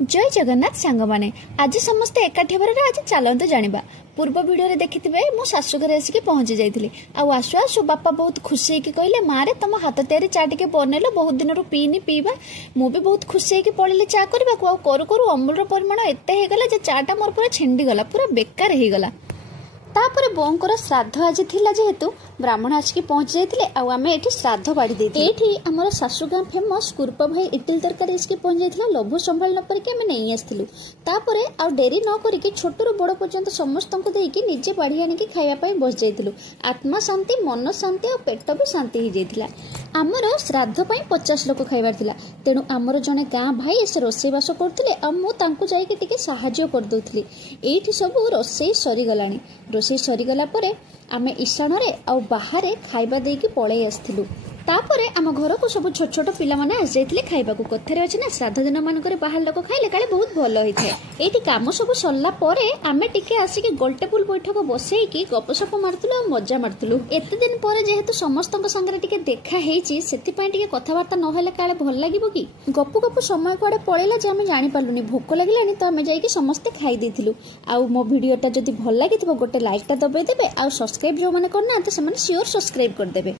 जय जगन्नाथ सांग माने आज समस्ते एकाठी हेबार आज चलते जानिबा। पूर्व वीडियो देखिथे मो शाशु घर आसिक पहुंची जाइली। आसु आसु बापा बहुत खुशी होगी कहले मारे तुम हाथ तैयारी चा टे बनैल बहुत दिन पीनी पीवा। मु भी बहुत खुशी होगी पड़े चा करने को करू करू अमूल परिमाण एत होगला चाटा मोर पूरा छिंडीगला पूरा बेकार होगला। तापर बोंकर श्राद्ध आज थिला जेहेतु ब्राह्मण आसिक पहुंची जाइए आम ये श्राद्ध बाड़ी ये आमर सासु गाँ फेमस कुर्प भाई इटिल तरकारी आसिक पहुंची जाइए लोभ संभाल न परिक आम नहीं आसलु। तापर आ डेरी न करिक छोटू बड़ पर्यंत समस्त को देकी निजे बाढ़ी आनिक खाइबा बस जाइलु। आत्मा शांति मन शांति और पेट भी शांति हो जाइतिला। आमर श्राद्ध 50 लोक खाइबार थिला तेणु आमर जने गाँ भाई से रोषेईबास करथिले आ मु तांकु जाइके टिके साहाय्य कर दउथली। एठी सब रोषेई सरी गलानी। रोषेई सरीगला परे आमे ईशान रे आ बाहर खाइबा देकी पळै आस्थिलु। तापरे आम घर को सब छोट छोट पिला माने आस जाइतिले खाइबा को कथारे अछि ना श्राद्ध दिन मानकर बाहर लोक खाइले काले बहुत भलो होइथे। एठी काम सब सरला परे आमे टिके आसिके गोलटेबुल बैठक बसेइकी गपसप मारतुलु आ मजा मारतुलु। एते दिन परे जेहेतु समस्तक संगे टिके देखा हेइची सेति पय टिके कथावार्ता न हेले काले भल लागिबो कि गपु गपु समय कुआडे पळेला जे आमे जानि पालुनी। भोक लागिलानी तो आमे जाइकी समस्ते खाइ देथिलु। आ मो भिडियोटा जदि भल लागिथिबो गोटे लाइक ता दबाइ देबे आ सब्सक्राइब जो माने करना तो से माने श्योर सब्सक्राइब कर देबे।